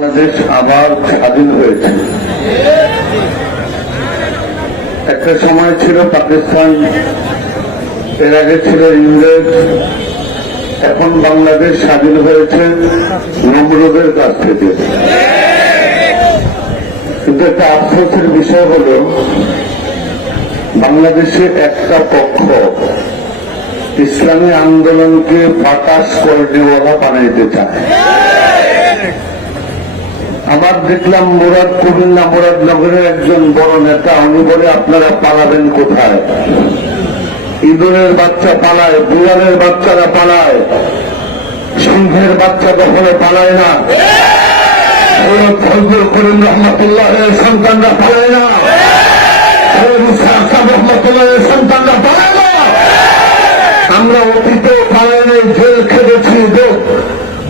বাংলাদেশ আবার স্বাধীন হয়েছে। একটা সময় ছিল পাকিস্তান, এর আগে ছিল ইংরেজ, এখন বাংলাদেশ স্বাধীন হয়েছে নমরুদের কাছ থেকে। কিন্তু একটা আফসোসের বিষয় হল বাংলাদেশে একটা পক্ষ ইসলামী আন্দোলনকে বাতাস কর্নেওয়ালা বানাইতে চায়। আবার দেখলাম মুরাদনগরের একজন বড় নেতা, উনি বলে আপনারা পালাবেন কোথায়? ইঁদুরের বাচ্চা পালায়, বিড়ালের বাচ্চারা পালায়, সিংহের বাচ্চা কখনো পালায় না। ফজলুল করিম রহমতুল্লাহের সন্তানরা পালায় না, রহমতুল্লাহের সন্তানরা পালায় না। আমরা অতীতেও পালাই নাই, জেল খেটেছি,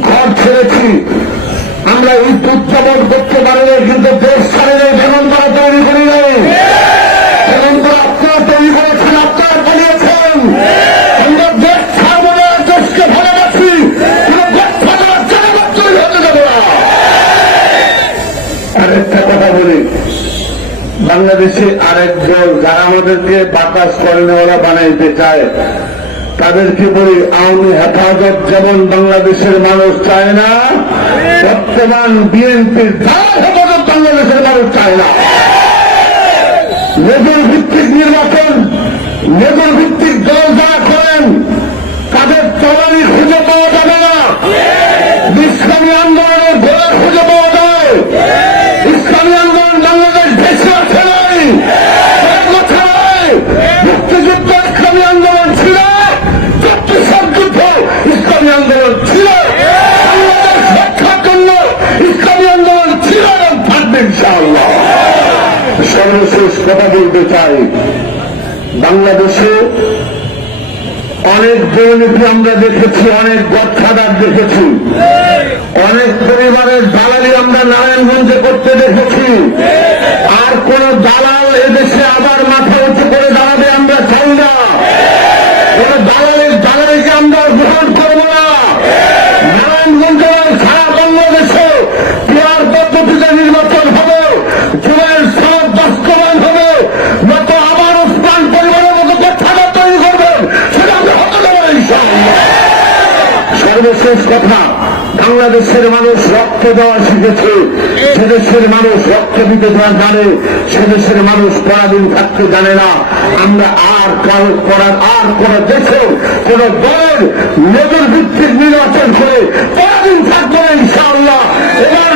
ঘর ছেড়েছি, আমরা এই উদযাপন করতে পারি নাই, কিন্তু দেশ ছাড়ে নাই, বেতন তারা তৈরি করি নাই। বেতন তারা আপনারা তৈরি করেছেন, আপনারা বলিয়েছেন আমরা দেশ ছাড়বো না, দেশকে ভালোবাসি, কোনো দেশ ছাড়া জনগণ তৈরি হতে দেবো না। আরেকটা কথা বলি, বাংলাদেশে আরেক দল যারা আমাদেরকে বাতাস করেনেওয়ালা বানাইতে চায়, তাদেরকে বলি আওয়ামী হেফাজত যেমন বাংলাদেশের মানুষ চায় না, বর্তমান বিএনপির হেফাজত বাংলাদেশের মানুষ চায় না। নজর ভিত্তিক নির্বাচন, নজর ভিত্তিক দল যা করেন তাদের তলানি খুঁজে পাওয়া যাবে না। ইসলামী আন্দোলনের গোড়া খুঁজে পাওয়া যায়। ইসলামী আন্দোলন বাংলাদেশ দেশে আছে নাই, মুক্তিযুদ্ধ ইসলামী আন্দোলন ছিল, যুদ্ধ ইসলামী আন্দোলন ছিল, বাংলাদেশ রক্ষার জন্য ইসলামী আন্দোলন ছিল এবং থাকবে ইনশাআল্লাহ। সর্বশেষ কথা বলতে চাই, বাংলাদেশে অনেক দুর্নীতি আমরা দেখেছি, অনেক গডফাদার দেখেছি, অনেক পরিবারের দালালি আমরা নারায়ণগঞ্জে করতে দেখেছি। আর কোন দালাল এদেশে আবার মাথা উঁচু করে দাঁড়াবে আমরা চাই না। কোন দালালিকে আমরা গ্রহণ করবো না। নারায়ণগঞ্জে সারা বাংলাদেশে পেয়ার পদ্ধতিতে নির্বাচন হবে, জুলাইয়ের সনদ বাস্তবায়ন হবে, মতো আবার ওসমান পরিবারের মতো গঠফাদার তৈরি করবেন, সেটা আমরা হতে দেবো ইনশাআল্লাহ। সর্বশেষ কথা, বাংলাদেশের মানুষ রক্ত দেওয়া শিখেছে, সেদেশের মানুষ রক্ত দিতে জানে, সেদেশের মানুষ পরাধীন থাকতে জানে না। আমরা আর কোন দেশেও কোন দলের নজর ভিত্তিক নির্বাচন করে পরাধীন থাকবো না ইনশাআল্লাহ। এবার